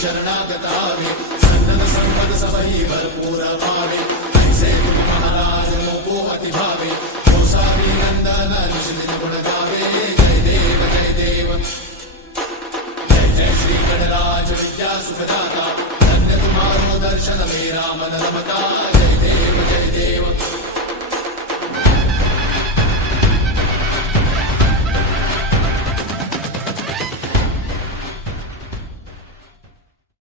शरणागत आवे सन्नत संपद सबही भरपूर पावे ऐसे तुम महाराज मोको अति भावे गोसावी नंदन निश्चित गुण गावे जय देव जय देव जय जय श्री गणराज विद्या सुखदाता धन्य तुम्हारो दर्शन मेरा मन रमता